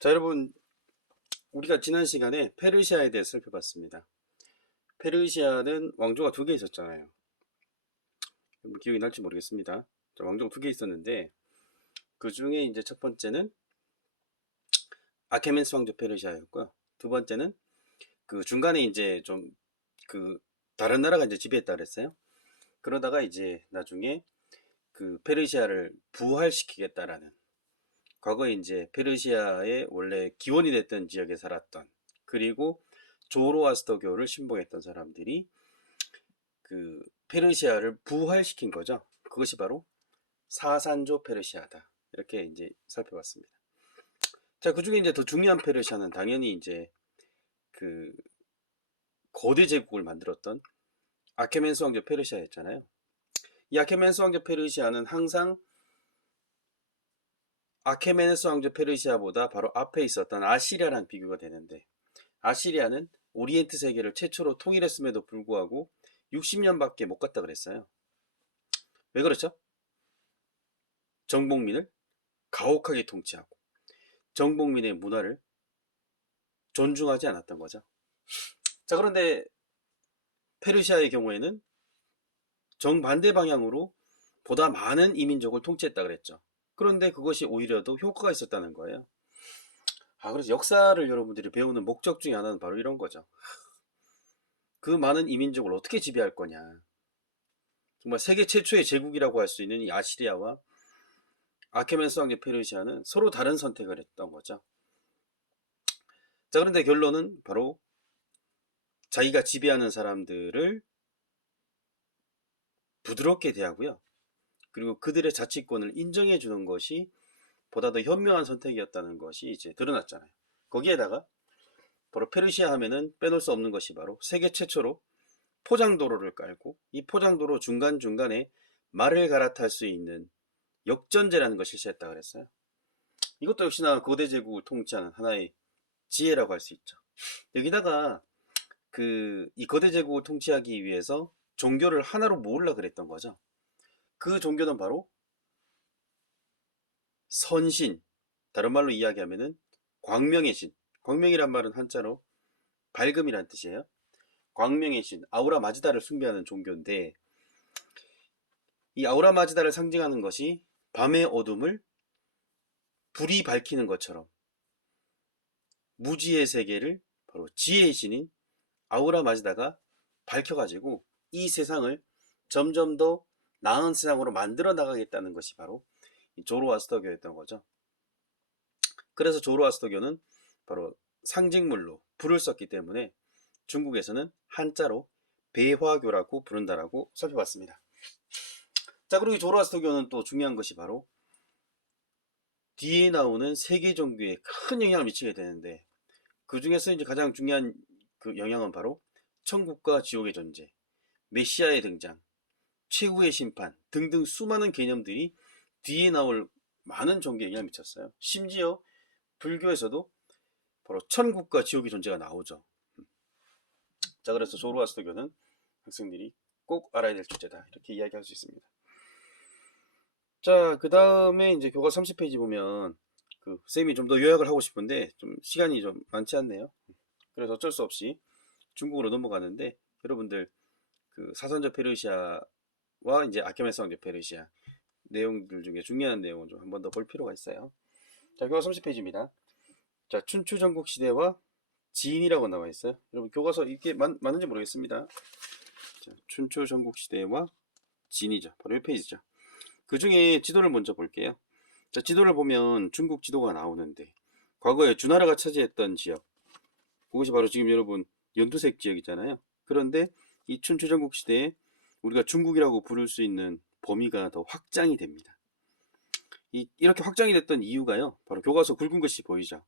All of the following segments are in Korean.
자, 여러분, 우리가 지난 시간에 페르시아에 대해서 살펴봤습니다. 페르시아는 왕조가 두 개 있었잖아요. 기억이 날지 모르겠습니다. 자, 왕조가 두 개 있었는데, 그 중에 이제 첫 번째는 아케멘스 왕조 페르시아였고요. 두 번째는 그 중간에 이제 좀 그 다른 나라가 이제 지배했다 그랬어요. 그러다가 이제 나중에 그 페르시아를 부활시키겠다라는, 과거에 이제 페르시아의 원래 기원이 됐던 지역에 살았던, 그리고 조로아스터교를 신봉했던 사람들이 그 페르시아를 부활시킨 거죠. 그것이 바로 사산조 페르시아다. 이렇게 이제 살펴봤습니다. 자, 그 중에 이제 더 중요한 페르시아는 당연히 이제 그 거대 제국을 만들었던 아케멘스 왕조 페르시아였잖아요. 이 아케멘스 왕조 페르시아는 항상 아케메네스 왕조 페르시아보다 바로 앞에 있었던 아시리아랑 비교가 되는데, 아시리아는 오리엔트 세계를 최초로 통일했음에도 불구하고 60년밖에 못 갔다 그랬어요. 왜 그렇죠? 정복민을 가혹하게 통치하고 정복민의 문화를 존중하지 않았던 거죠. 자, 그런데 페르시아의 경우에는 정반대 방향으로 보다 많은 이민족을 통치했다 그랬죠. 그런데 그것이 오히려 더 효과가 있었다는 거예요. 그래서 역사를 여러분들이 배우는 목적 중에 하나는 바로 이런 거죠. 그 많은 이민족을 어떻게 지배할 거냐. 정말 세계 최초의 제국이라고 할 수 있는 이 아시리아와 아케멘스 왕조 페르시아는 서로 다른 선택을 했던 거죠. 자, 그런데 결론은 바로 자기가 지배하는 사람들을 부드럽게 대하고요. 그리고 그들의 자치권을 인정해 주는 것이 보다 더 현명한 선택이었다는 것이 이제 드러났잖아요. 거기에다가 바로 페르시아 하면은 빼놓을 수 없는 것이 바로 세계 최초로 포장도로를 깔고, 이 포장도로 중간중간에 말을 갈아탈 수 있는 역전제라는 것을 실시했다 그랬어요. 이것도 역시나 거대 제국을 통치하는 하나의 지혜라고 할 수 있죠. 여기다가 이 거대 제국을 통치하기 위해서 종교를 하나로 모으려 그랬던 거죠. 그 종교는 바로 선신, 다른 말로 이야기하면은 광명의 신. 광명이란 말은 한자로 밝음이란 뜻이에요. 광명의 신, 아우라 마즈다를 숭배하는 종교인데, 이 아우라 마즈다를 상징하는 것이 밤의 어둠을 불이 밝히는 것처럼 무지의 세계를 바로 지혜의 신인 아우라 마즈다가 밝혀가지고 이 세상을 점점 더 나은 세상으로 만들어 나가겠다는 것이 바로 조로아스터교였던 거죠. 그래서 조로아스터교는 바로 상징물로 불을 썼기 때문에 중국에서는 한자로 배화교라고 부른다라고 살펴봤습니다. 자, 그리고 이 조로아스터교는 또 중요한 것이 바로 뒤에 나오는 세계 종교에 큰 영향을 미치게 되는데, 그 중에서 이제 가장 중요한 그 영향은 바로 천국과 지옥의 존재, 메시아의 등장, 최후의 심판 등등 수많은 개념들이 뒤에 나올 많은 종교에 영향을 미쳤어요. 심지어 불교에서도 바로 천국과 지옥의 존재가 나오죠. 자, 그래서 조로아스터교는 학생들이 꼭 알아야 될 주제다, 이렇게 이야기할 수 있습니다. 자, 그 다음에 이제 교과 30페이지 보면 쌤이 좀 더 요약을 하고 싶은데 좀 시간이 좀 많지 않네요. 그래서 어쩔 수 없이 중국으로 넘어가는데, 여러분들 사선조 페르시아와 이제 아케메스 왕조 페르시아 내용들 중에 중요한 내용을 좀 한 번 더 볼 필요가 있어요. 자, 교과 30페이지입니다. 자, 춘추 전국 시대와 지인이라고 나와 있어요. 여러분 교과서 이게 맞는지 모르겠습니다. 자, 춘추 전국 시대와 진이죠. 바로 이 페이지죠. 그 중에 지도를 먼저 볼게요. 자, 지도를 보면 중국 지도가 나오는데, 과거에 주나라가 차지했던 지역, 그것이 바로 지금 여러분 연두색 지역이잖아요. 그런데 이 춘추 전국 시대에 우리가 중국이라고 부를 수 있는 범위가 더 확장이 됩니다. 이렇게 확장이 됐던 이유가요, 바로 교과서 굵은 것이 보이죠.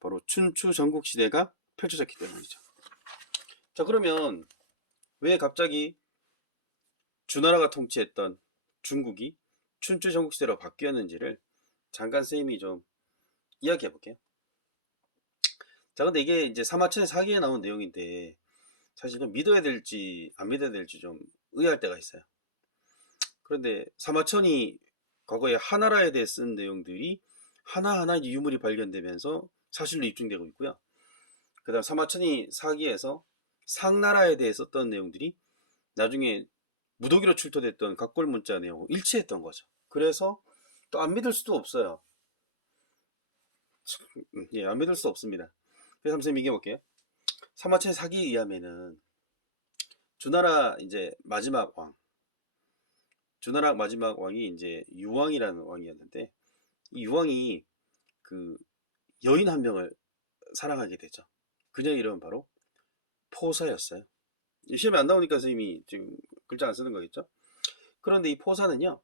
바로 춘추 전국 시대가 펼쳐졌기 때문이죠. 자, 그러면 왜 갑자기 주나라가 통치했던 중국이 춘추 전국 시대로 바뀌었는지를 잠깐 쌤이 좀 이야기해 볼게요. 자, 근데 이게 이제 사마천의 사기에 나온 내용인데 사실은 믿어야 될지 안 믿어야 될지 좀 의아할 때가 있어요. 그런데 사마천이 과거에 하나라에 대해 쓴 내용들이 하나하나 이제 유물이 발견되면서 사실로 입증되고 있고요. 그 다음 사마천이 사기에서 상나라에 대해 썼던 내용들이 나중에 무더기로 출토됐던 각골 문자 내용과 일치했던 거죠. 그래서 또 안 믿을 수도 없어요. 예, 안 믿을 수 없습니다. 그래서 한번 믿겨 볼게요. 사마천의 사기에 의하면은 주나라 이제 마지막 왕, 주나라 마지막 왕이 이제 유왕이라는 왕이었는데, 이 유왕이 그 여인 한 명을 사랑하게 되죠. 그녀 이름은 바로 포사였어요. 시험에 안 나오니까 선생님이 지금 글자 안 쓰는 거겠죠? 그런데 이 포사는요,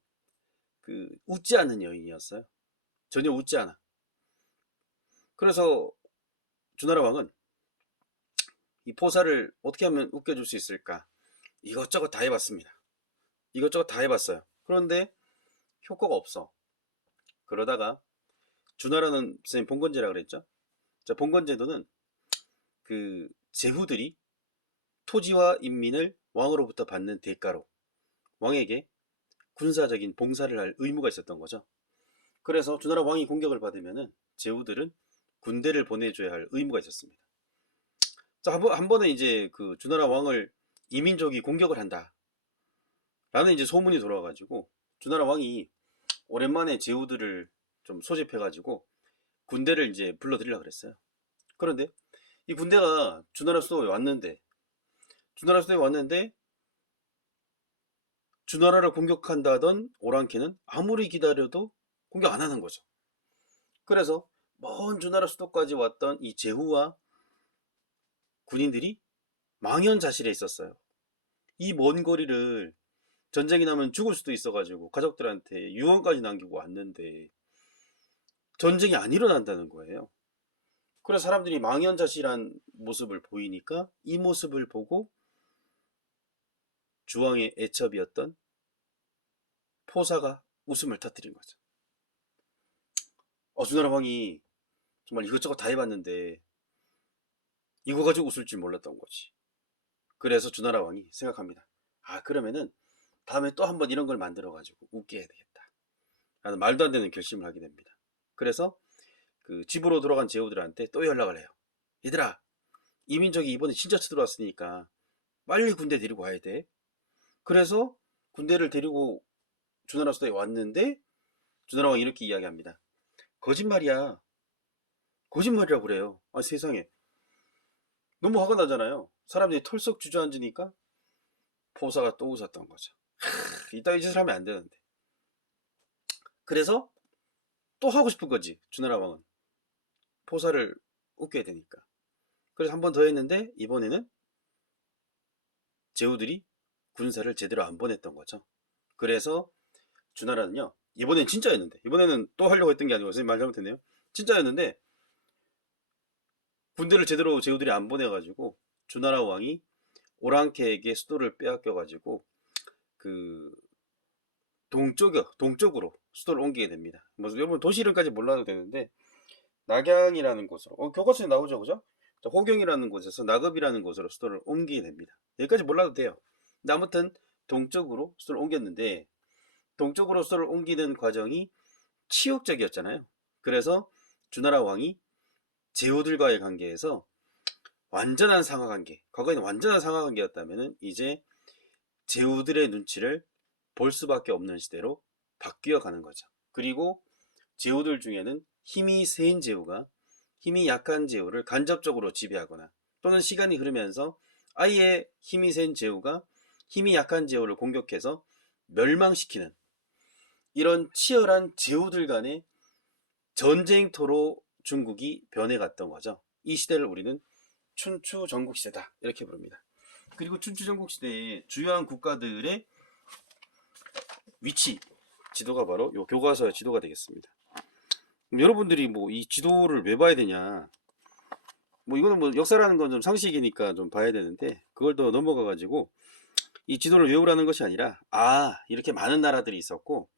그 웃지 않는 여인이었어요. 전혀 웃지 않아. 그래서 주나라 왕은 이 포사를 어떻게 하면 웃겨줄 수 있을까? 이것저것 다 해봤습니다. 이것저것 다 해봤어요. 그런데 효과가 없어. 그러다가 주나라는 선생님 봉건제라 그랬죠? 자, 봉건제도는 그 제후들이 토지와 인민을 왕으로부터 받는 대가로 왕에게 군사적인 봉사를 할 의무가 있었던 거죠. 그래서 주나라 왕이 공격을 받으면은 제후들은 군대를 보내줘야 할 의무가 있었습니다. 자, 한 번은 이제 그 주나라 왕을 이민족이 공격을 한다 라는 이제 소문이 돌아와가지고 주나라 왕이 오랜만에 제후들을 좀 소집해가지고 군대를 이제 불러들이려고 그랬어요. 그런데 이 군대가 주나라 수도에 왔는데 주나라를 공격한다던 오랑캐는 아무리 기다려도 공격 안 하는 거죠. 그래서 먼 주나라 수도까지 왔던 이 제후와 군인들이 망연자실해 있었어요. 이 먼 거리를 전쟁이 나면 죽을 수도 있어가지고 가족들한테 유언까지 남기고 왔는데 전쟁이 안 일어난다는 거예요. 그래서 사람들이 망연자실한 모습을 보이니까 이 모습을 보고 주왕의 애첩이었던 포사가 웃음을 터뜨린 거죠. 주나라 왕이 정말 이것저것 다 해봤는데 이거 가지고 웃을 줄 몰랐던 거지. 그래서 주나라 왕이 생각합니다. 그러면은 다음에 또 한번 이런 걸 만들어가지고 웃게 해야 되겠다 라는 말도 안 되는 결심을 하게 됩니다. 그래서 그 집으로 돌아간 제후들한테 또 연락을 해요. 얘들아, 이민족이 이번에 진짜 쳐들어왔으니까 빨리 군대 데리고 와야 돼. 그래서 군대를 데리고 주나라 수도에 왔는데 주나라 왕이 이렇게 이야기합니다. 거짓말이야. 거짓말이라고 그래요. 세상에. 너무 화가 나잖아요. 사람들이 털썩 주저앉으니까 포사가 또 웃었던 거죠. 이따위 짓을 하면 안 되는데. 그래서 또 하고 싶은 거지, 주나라 왕은. 포사를 웃겨야 되니까. 그래서 한 번 더 했는데 이번에는 제후들이 군사를 제대로 안 보냈던 거죠. 그래서 주나라는요, 이번엔 진짜였는데, 이번에는 또 하려고 했던 게 아니고, 선생님 말 잘못했네요. 진짜였는데 군대를 제대로 제후들이 안 보내가지고 주나라 왕이 오랑캐에게 수도를 빼앗겨가지고 그 동쪽으로 수도를 옮기게 됩니다. 뭐 여러분 도시 이름까지 몰라도 되는데 낙양이라는 곳으로 교과서에 나오죠, 그죠? 호경이라는 곳에서 나급이라는 곳으로 수도를 옮기게 됩니다. 여기까지 몰라도 돼요. 근데 아무튼 동쪽으로 수도를 옮겼는데 동쪽으로 수도를 옮기는 과정이 치욕적이었잖아요. 그래서 주나라 왕이 제후들과의 관계에서 완전한 상하관계, 과거에는 완전한 상하관계였다면 이제 제후들의 눈치를 볼 수밖에 없는 시대로 바뀌어 가는 거죠. 그리고 제후들 중에는 힘이 세인 제후가 힘이 약한 제후를 간접적으로 지배하거나 또는 시간이 흐르면서 아예 힘이 센 제후가 힘이 약한 제후를 공격해서 멸망시키는 이런 치열한 제후들 간의 전쟁터로 중국이 변해갔던 거죠. 이 시대를 우리는 춘추 전국시대다 이렇게 부릅니다. 그리고 춘추 전국시대의 주요한 국가들의 위치 지도가 바로 이 교과서의 지도가 되겠습니다. 여러분들이 뭐 이 지도를 왜 봐야 되냐, 뭐 이거는 뭐 역사라는 건 좀 상식이니까 좀 봐야 되는데 그걸 더 넘어가 가지고 이 지도를 외우라는 것이 아니라 이렇게 많은 나라들이 있었고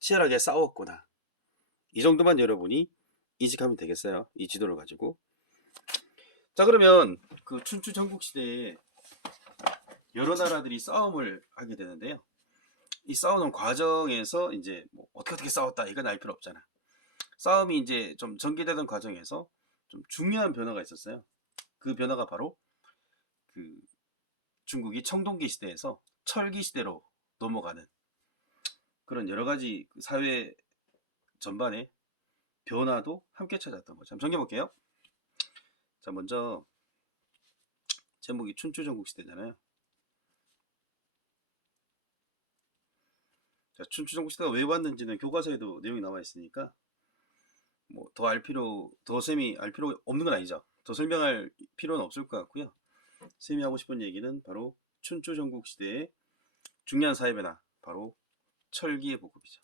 치열하게 싸웠구나, 이 정도만 여러분이 인식하면 되겠어요, 이 지도를 가지고. 자, 그러면 그 춘추 전국시대에 여러 나라들이 싸움을 하게 되는데요. 이 싸우는 과정에서 이제 뭐 어떻게 싸웠다 이건 알 필요 없잖아. 싸움이 이제 좀 전개되던 과정에서 좀 중요한 변화가 있었어요. 그 변화가 바로 그 중국이 청동기 시대에서 철기 시대로 넘어가는 그런 여러 가지 사회 전반의 변화도 함께 찾았던 거죠. 한번 정리해볼게요. 자, 먼저 제목이 춘추전국 시대잖아요. 자, 춘추전국 시대가 왜 왔는지는 교과서에도 내용이 나와 있으니까 뭐 더 쌤이 알 필요 없는 건 아니죠. 더 설명할 필요는 없을 것 같고요. 쌤이 하고 싶은 얘기는 바로 춘추전국 시대의 중요한 사회 변화, 바로 철기의 보급이죠.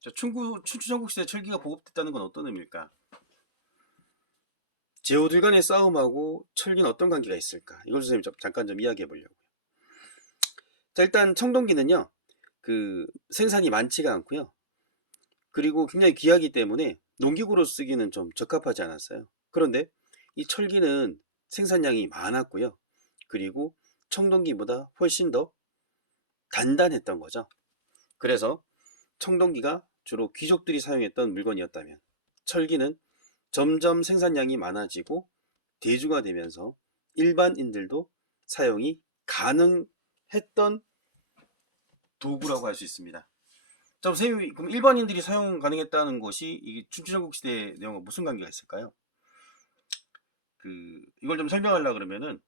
자, 춘추전국 시대 철기가 보급됐다는 건 어떤 의미일까? 제후들 간의 싸움하고 철기는 어떤 관계가 있을까? 이걸 선생님 잠깐 좀 이야기해 보려고요. 자, 일단 청동기는요, 그 생산이 많지가 않고요. 그리고 굉장히 귀하기 때문에 농기구로 쓰기는 좀 적합하지 않았어요. 그런데 이 철기는 생산량이 많았고요. 그리고 청동기보다 훨씬 더 단단했던 거죠. 그래서 청동기가 주로 귀족들이 사용했던 물건이었다면 철기는 점점 생산량이 많아지고 대중화되면서 일반인들도 사용이 가능했던 도구라고 할 수 있습니다. 자, 선생님이 그럼 일반인들이 사용 가능했다는 것이 이 춘추전국 시대 내용과 무슨 관계가 있을까요? 이걸 좀 설명하려고 그러면은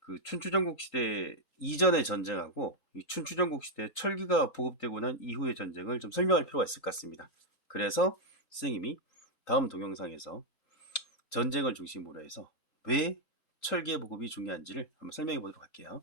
그 춘추전국 시대 이전의 전쟁하고 이 춘추전국 시대 철기가 보급되고 난 이후의 전쟁을 좀 설명할 필요가 있을 것 같습니다. 그래서 선생님이 다음 동영상에서 전쟁을 중심으로 해서 왜 철기의 보급이 중요한지를 한번 설명해 보도록 할게요.